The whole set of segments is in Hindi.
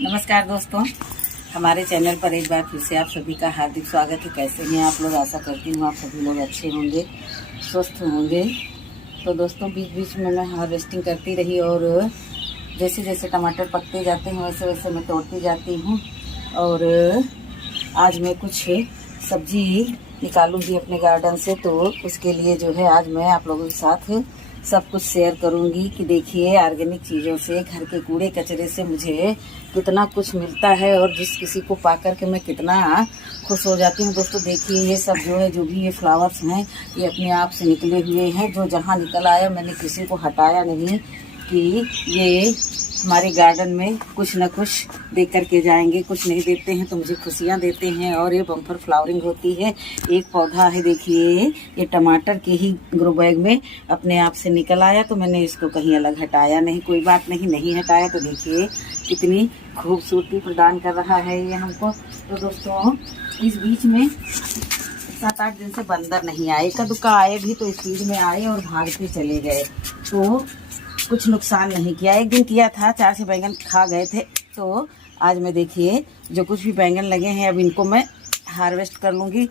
नमस्कार दोस्तों, हमारे चैनल पर एक बार फिर से आप सभी का हार्दिक स्वागत है। कैसे हैं आप लोग? आशा करती हूँ आप सभी लोग अच्छे होंगे, स्वस्थ होंगे। तो दोस्तों, बीच बीच में मैं हार्वेस्टिंग करती रही और जैसे जैसे टमाटर पकते जाते हैं वैसे वैसे मैं तोड़ती जाती हूँ। और आज मैं कुछ सब्जी निकालूंगी अपने गार्डन से, तो उसके लिए जो है आज मैं आप लोगों के साथ सब कुछ शेयर करूंगी कि देखिए ऑर्गेनिक चीज़ों से, घर के कूड़े कचरे से मुझे कितना कुछ मिलता है और जिस किसी को पाकर के मैं कितना खुश हो जाती हूँ। दोस्तों देखिए, ये सब जो है, जो भी ये फ्लावर्स हैं, ये अपने आप से निकले हुए हैं। जो जहाँ निकल आया, मैंने किसी को हटाया नहीं कि ये हमारे गार्डन में कुछ न कुछ दे करके जाएंगे। कुछ नहीं देते हैं तो मुझे खुशियाँ देते हैं और ये बम्पर फ्लावरिंग होती है। एक पौधा है, देखिए ये टमाटर के ही ग्रो बैग में अपने आप से निकल आया, तो मैंने इसको कहीं अलग हटाया नहीं। कोई बात नहीं, नहीं हटाया तो देखिए कितनी खूबसूरती प्रदान कर रहा है ये हमको। तो दोस्तों, इस बीच में 7-8 दिन से बंदर नहीं आए, का दुक्का आए भी तो स्पीड में आए और भागते चले गए, तो कुछ नुकसान नहीं किया। एक दिन किया था, 4 बैंगन खा गए थे। तो आज मैं देखिए जो कुछ भी बैंगन लगे हैं, अब इनको मैं हार्वेस्ट कर लूँगी।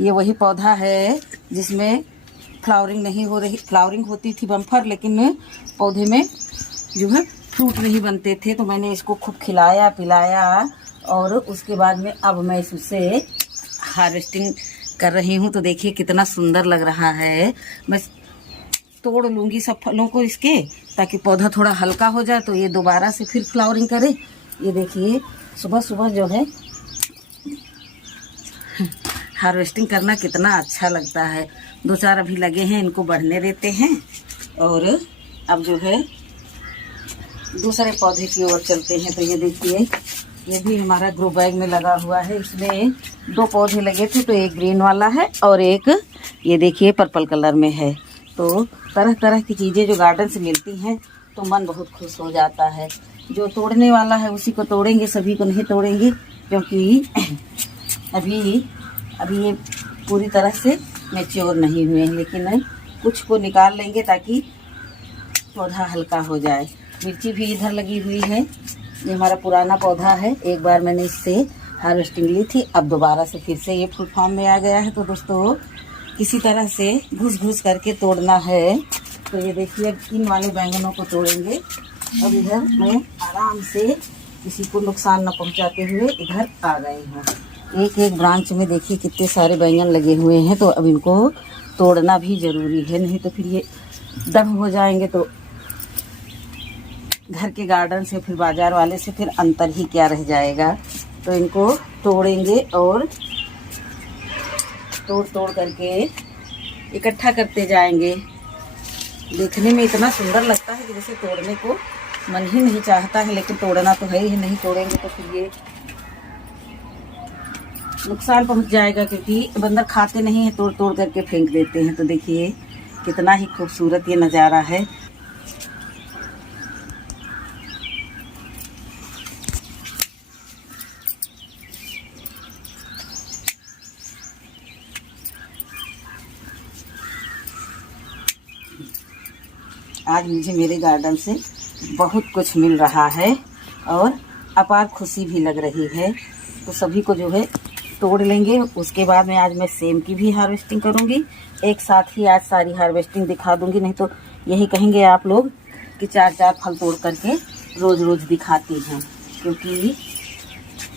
ये वही पौधा है जिसमें फ्लावरिंग नहीं हो रही, फ्लावरिंग होती थी बम्फर, लेकिन पौधे में जो है फ्रूट नहीं बनते थे। तो मैंने इसको खूब खिलाया पिलाया और उसके बाद में अब मैं इससे हार्वेस्टिंग कर रही हूँ। तो देखिए कितना सुंदर लग रहा है। मैं तोड़ लूँगी सब फलों को इसके, ताकि पौधा थोड़ा हल्का हो जाए तो ये दोबारा से फिर फ्लावरिंग करे। ये देखिए सुबह सुबह जो है हार्वेस्टिंग करना कितना अच्छा लगता है। 2-4 अभी लगे हैं, इनको बढ़ने देते हैं और अब जो है दूसरे पौधे की ओर चलते हैं। तो ये देखिए, ये भी हमारा ग्रो बैग में लगा हुआ है। इसमें 2 पौधे लगे थे, तो एक ग्रीन वाला है और एक ये देखिए पर्पल कलर में है। तो तरह तरह की चीज़ें जो गार्डन से मिलती हैं तो मन बहुत खुश हो जाता है। जो तोड़ने वाला है उसी को तोड़ेंगे, सभी को नहीं तोड़ेंगे, क्योंकि अभी ये पूरी तरह से मैच्योर नहीं हुए हैं। लेकिन कुछ को निकाल लेंगे ताकि पौधा हल्का हो जाए। मिर्ची भी इधर लगी हुई है, ये हमारा पुराना पौधा है। एक बार मैंने इससे हार्वेस्टिंग ली थी, अब दोबारा से फिर से ये फुल फॉर्म में आ गया है। तो दोस्तों, किसी तरह से घुस घुस करके तोड़ना है। तो ये देखिए, इन वाले बैंगनों को तोड़ेंगे। अब इधर मैं आराम से किसी को नुकसान न पहुंचाते हुए इधर आ गई हूँ। एक एक ब्रांच में देखिए कितने सारे बैंगन लगे हुए हैं, तो अब इनको तोड़ना भी ज़रूरी है, नहीं तो फिर ये दब हो जाएंगे। तो घर के गार्डन से फिर बाज़ार वाले से फिर अंतर ही क्या रह जाएगा। तो इनको तोड़ेंगे और तोड़ तोड़ करके इकट्ठा करते जाएंगे। देखने में इतना सुंदर लगता है कि जैसे तोड़ने को मन ही नहीं चाहता है, लेकिन तोड़ना तो है ही। नहीं तोड़ेंगे तो फिर ये नुकसान पहुंच जाएगा, क्योंकि बंदर खाते नहीं हैं, तोड़ तोड़ करके फेंक देते हैं। तो देखिए कितना ही खूबसूरत ये नज़ारा है। आज मुझे मेरे गार्डन से बहुत कुछ मिल रहा है और अपार खुशी भी लग रही है। तो सभी को जो है तोड़ लेंगे। उसके बाद में आज मैं सेम की भी हार्वेस्टिंग करूंगी। एक साथ ही आज सारी हार्वेस्टिंग दिखा दूंगी, नहीं तो यही कहेंगे आप लोग कि 4-4 फल तोड़ करके रोज़ रोज़ दिखाती हैं। क्योंकि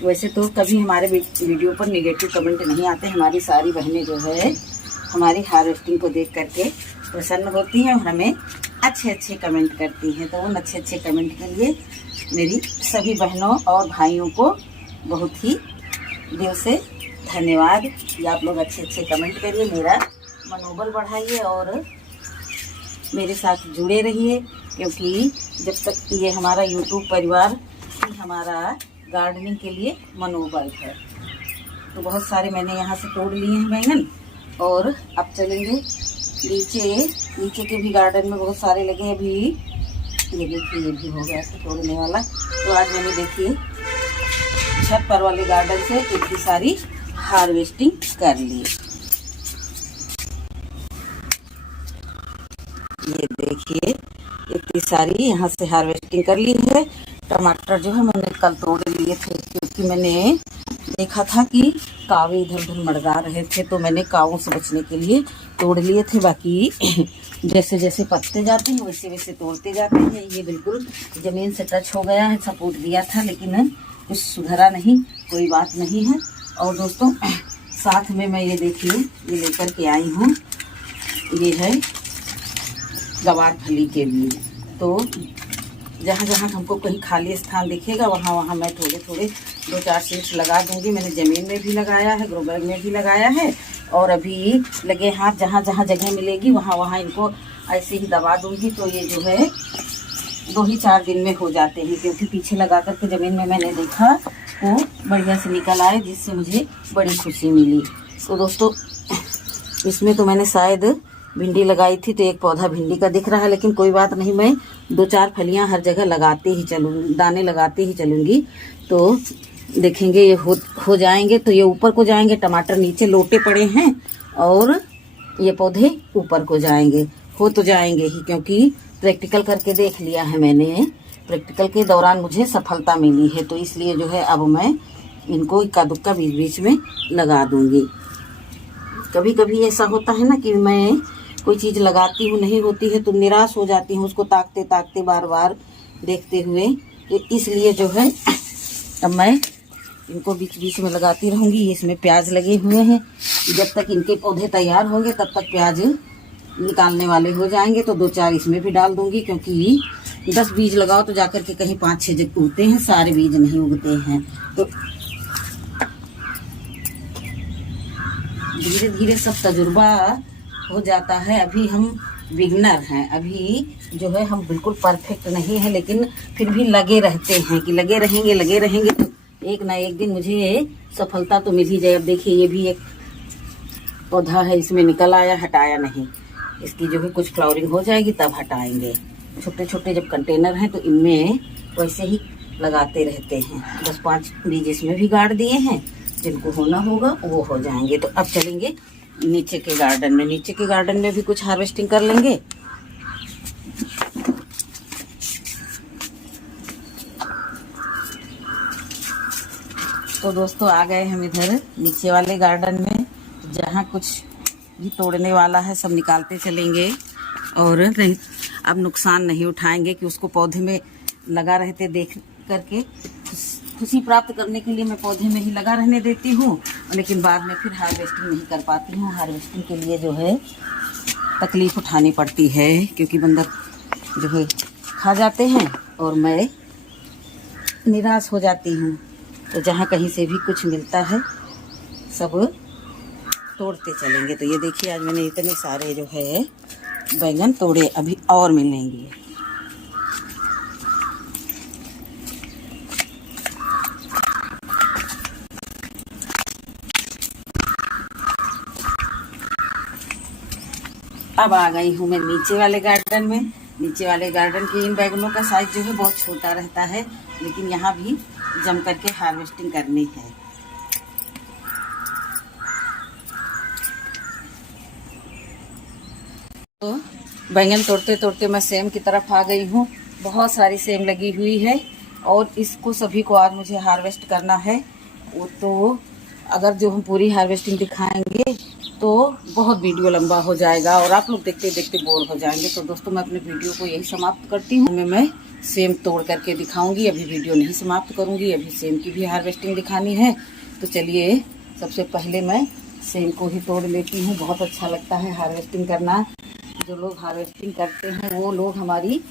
वैसे तो कभी हमारे वीडियो पर नेगेटिव कमेंट नहीं आते। हमारी सारी बहनें जो है हमारी हार्वेस्टिंग को देख करके प्रसन्न होती हैं और हमें अच्छे अच्छे कमेंट करती हैं। तो उन अच्छे अच्छे कमेंट के लिए मेरी सभी बहनों और भाइयों को बहुत ही दिल से धन्यवाद कि आप लोग अच्छे अच्छे कमेंट करिए, मेरा मनोबल बढ़ाइए और मेरे साथ जुड़े रहिए। क्योंकि जब तक ये हमारा यूट्यूब परिवार ही हमारा गार्डनिंग के लिए मनोबल है। तो बहुत सारे मैंने यहाँ से तोड़ लिए हैं बैंगन और अब चलेंगे नीचे के भी गार्डन में बहुत सारे लगे हैं। अभी ये देखिए, ये भी हो गया था तोड़ने वाला। तो आज मैंने देखिए छत पर वाले गार्डन से इतनी सारी हार्वेस्टिंग कर ली। ये देखिए इतनी सारी यहाँ से हार्वेस्टिंग कर ली है। टमाटर जो है मैंने कल तोड़ लिए थे, क्योंकि मैंने देखा था कि कावे इधर उधर मड़रा रहे थे, तो मैंने कावों से बचने के लिए तोड़ लिए थे। बाकी जैसे जैसे पकते जाते हैं वैसे वैसे तोड़ते जाते हैं। ये बिल्कुल ज़मीन से टच हो गया है, सपोर्ट दिया था लेकिन कुछ सुधरा नहीं, कोई बात नहीं है। और दोस्तों साथ में मैं ये देखिए ये लेकर के आई हूँ, ये है गवार फली के बीज। तो जहाँ जहाँ हमको कहीं खाली स्थान दिखेगा वहाँ वहाँ मैं थोड़े थोड़े 2-4 सीड्स लगा दूंगी। मैंने ज़मीन में भी लगाया है, ग्रो बैग में भी लगाया है, और अभी लगे हाथ जहाँ जहाँ जगह मिलेगी वहाँ वहाँ इनको ऐसे ही दबा दूंगी। तो ये जो है 2 ही 4 दिन में हो जाते हैं, क्योंकि पीछे लगा करके ज़मीन में मैंने देखा वो बढ़िया से निकल आए, जिससे मुझे बड़ी खुशी मिली। तो दोस्तों इसमें तो मैंने शायद भिंडी लगाई थी, तो एक पौधा भिंडी का दिख रहा है, लेकिन कोई बात नहीं, मैं 2-4 फलियां हर जगह लगाते ही चलूँगी, दाने लगाते ही चलूँगी। तो देखेंगे ये हो जाएंगे, तो ये ऊपर को जाएंगे। टमाटर नीचे लोटे पड़े हैं और ये पौधे ऊपर को जाएंगे, हो तो जाएंगे ही, क्योंकि प्रैक्टिकल करके देख लिया है मैंने। प्रैक्टिकल के दौरान मुझे सफलता मिली है, तो इसलिए जो है अब मैं इनको इक्का दुक्का बीच बीच में लगा दूंगी। कभी कभी ऐसा होता है ना कि मैं कोई चीज़ लगाती हूँ, नहीं होती है तो निराश हो जाती हूँ उसको ताकते ताकते, बार बार देखते हुए। तो इसलिए जो है अब मैं इनको बीच बीच में लगाती रहूँगी। इसमें प्याज लगे हुए हैं, जब तक इनके पौधे तैयार होंगे तब तक प्याज निकालने वाले हो जाएंगे। तो 2-4 इसमें भी डाल दूंगी, क्योंकि 10 बीज लगाओ तो जाकर के कहीं 5-6 उगते हैं, सारे बीज नहीं उगते हैं। तो धीरे धीरे सब तजुर्बा हो जाता है। अभी हम बिगनर हैं, अभी जो है हम बिल्कुल परफेक्ट नहीं है, लेकिन फिर भी लगे रहते हैं कि लगे रहेंगे तो एक ना एक दिन मुझे सफलता तो मिल ही जाए। अब देखिए ये भी एक पौधा है, इसमें निकल आया, हटाया नहीं। इसकी जो है कुछ फ्लावरिंग हो जाएगी तब हटाएंगे। छोटे छोटे जब कंटेनर हैं तो इनमें वैसे ही लगाते रहते हैं। 10-5 बीज इसमें भी गाड़ दिए हैं, जिनको होना होगा वो हो जाएंगे। तो अब चलेंगे नीचे के गार्डन में। नीचे के गार्डन में भी कुछ हार्वेस्टिंग कर लेंगे। तो दोस्तों आ गए हम इधर नीचे वाले गार्डन में, जहाँ कुछ भी तोड़ने वाला है सब निकालते चलेंगे, और नहीं अब नुकसान नहीं उठाएंगे कि उसको पौधे में लगा रहते देख करके खुशी प्राप्त करने के लिए मैं पौधे में ही लगा रहने देती हूँ, लेकिन बाद में फिर हार्वेस्टिंग नहीं कर पाती हूँ। हार्वेस्टिंग के लिए जो है तकलीफ उठानी पड़ती है, क्योंकि बंदर जो है खा जाते हैं और मैं निराश हो जाती हूँ। तो जहाँ कहीं से भी कुछ मिलता है सब तोड़ते चलेंगे। तो ये देखिए आज मैंने इतने सारे जो है बैंगन तोड़े, अभी और मिलेंगे। अब आ गई हूँ मैं नीचे वाले गार्डन में। नीचे वाले गार्डन के इन बैगनों का साइज जो है बहुत छोटा रहता है, लेकिन यहाँ भी जम करके हार्वेस्टिंग करनी है। तो बैंगन तोड़ते तोड़ते मैं सेम की तरफ आ गई हूँ। बहुत सारी सेम लगी हुई है और इसको सभी को आज मुझे हार्वेस्ट करना है। वो तो अगर जो हम पूरी हार्वेस्टिंग दिखाएंगे तो बहुत वीडियो लंबा हो जाएगा और आप लोग देखते देखते बोर हो जाएंगे। तो दोस्तों मैं अपने वीडियो को यही समाप्त करती हूँ। मैं सेम तोड़ करके दिखाऊंगी, अभी वीडियो नहीं समाप्त करूँगी, अभी सेम की भी हार्वेस्टिंग दिखानी है। तो चलिए सबसे पहले मैं सेम को ही तोड़ लेती हूँ। बहुत अच्छा लगता है हार्वेस्टिंग करना। जो लोग हार्वेस्टिंग करते हैं वो लोग हमारी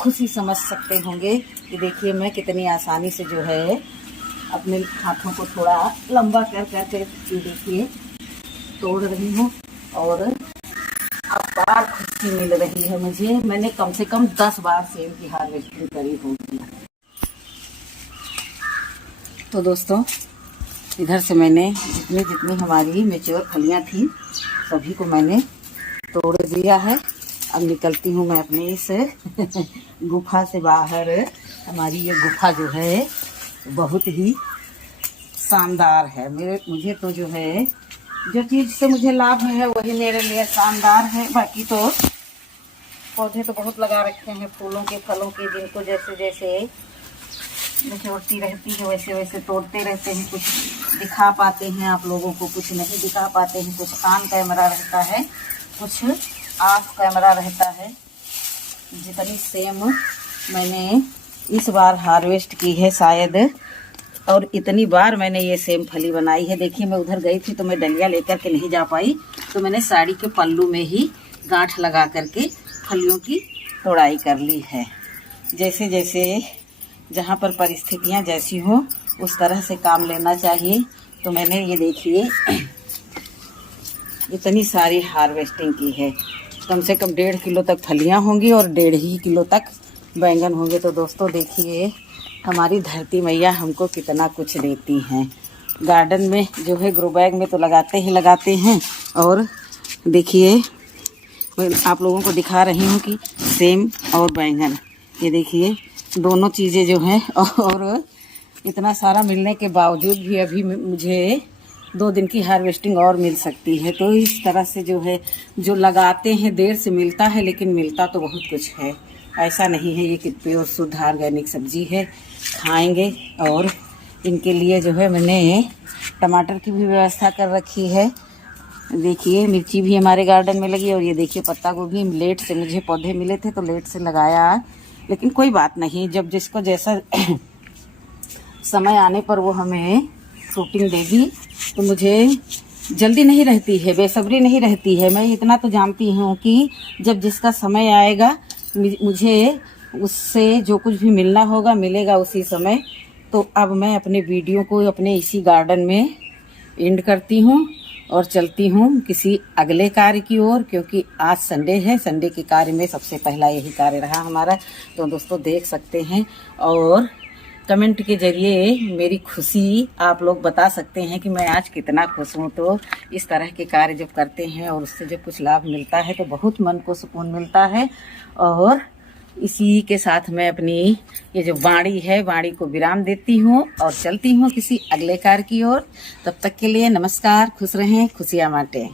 खुशी समझ सकते होंगे कि देखिए मैं कितनी आसानी से जो है अपने हाथों को थोड़ा लंबा कर करके देखिए तोड़ रही हूँ और अपार खुशी मिल रही है मुझे। मैंने कम से कम 10 बार सेम की हार्वेस्टिंग करी होगी। तो दोस्तों इधर से मैंने जितनी जितनी हमारी मैच्योर फलियाँ थी सभी को मैंने तोड़ दिया है। अब निकलती हूँ मैं अपने इस गुफा से बाहर। हमारी ये गुफा जो है बहुत ही शानदार है। मुझे तो जो है जो चीज़ से मुझे लाभ है वही मेरे लिए शानदार है। बाकी तो पौधे तो बहुत लगा रखे हैं फूलों के फलों के, जिनको जैसे जैसे निचोड़ती रहती है, वैसे वैसे तोड़ते रहते हैं। कुछ दिखा पाते हैं आप लोगों को, कुछ नहीं दिखा पाते हैं। कुछ ऑन कैमरा रहता है, कुछ ऑफ कैमरा रहता है। जितनी सेम मैंने इस बार हार्वेस्ट की है शायद, और इतनी बार मैंने ये सेम फली बनाई है। देखिए मैं उधर गई थी तो मैं डलिया लेकर के नहीं जा पाई, तो मैंने साड़ी के पल्लू में ही गांठ लगा करके फलियों की तोड़ाई कर ली है। जैसे जैसे जहाँ पर परिस्थितियाँ जैसी हो उस तरह से काम लेना चाहिए। तो मैंने ये देखिए इतनी सारी हार्वेस्टिंग की है। कम से कम 1.5 किलो तक फलियाँ होंगी और 1.5 किलो तक बैंगन होंगे। तो दोस्तों देखिए हमारी धरती मैया हमको कितना कुछ देती हैं। गार्डन में जो है ग्रो बैग में तो लगाते ही लगाते हैं। और देखिए मैं आप लोगों को दिखा रही हूँ कि सेम और बैंगन, ये देखिए दोनों चीज़ें जो हैं, और इतना सारा मिलने के बावजूद भी अभी मुझे 2 दिन की हार्वेस्टिंग और मिल सकती है। तो इस तरह से जो है, जो लगाते हैं देर से मिलता है, लेकिन मिलता तो बहुत कुछ है। ऐसा नहीं है ये कि प्योर शुद्ध ऑर्गेनिक सब्जी है, खाएंगे। और इनके लिए जो है मैंने टमाटर की भी व्यवस्था कर रखी है। देखिए मिर्ची भी हमारे गार्डन में लगी, और ये देखिए पत्ता गोभी लेट से मुझे पौधे मिले थे तो लेट से लगाया, लेकिन कोई बात नहीं, जब जिसको जैसा समय आने पर वो हमें फ्रूटिंग देगी। तो मुझे जल्दी नहीं रहती है, बेसब्री नहीं रहती है। मैं इतना तो जानती हूँ कि जब जिसका समय आएगा मुझे उससे जो कुछ भी मिलना होगा मिलेगा उसी समय। तो अब मैं अपने वीडियो को अपने इसी गार्डन में एंड करती हूँ और चलती हूँ किसी अगले कार्य की ओर, क्योंकि आज संडे है। संडे के कार्य में सबसे पहला यही कार्य रहा हमारा। तो दोस्तों देख सकते हैं, और कमेंट के जरिए मेरी खुशी आप लोग बता सकते हैं कि मैं आज कितना खुश हूँ। तो इस तरह के कार्य जब करते हैं और उससे जब कुछ लाभ मिलता है तो बहुत मन को सुकून मिलता है। और इसी के साथ मैं अपनी ये जो वाणी है, वाणी को विराम देती हूँ और चलती हूँ किसी अगले कार्य की ओर। तब तक के लिए नमस्कार, खुश रहें, खुशियाँ बांटें।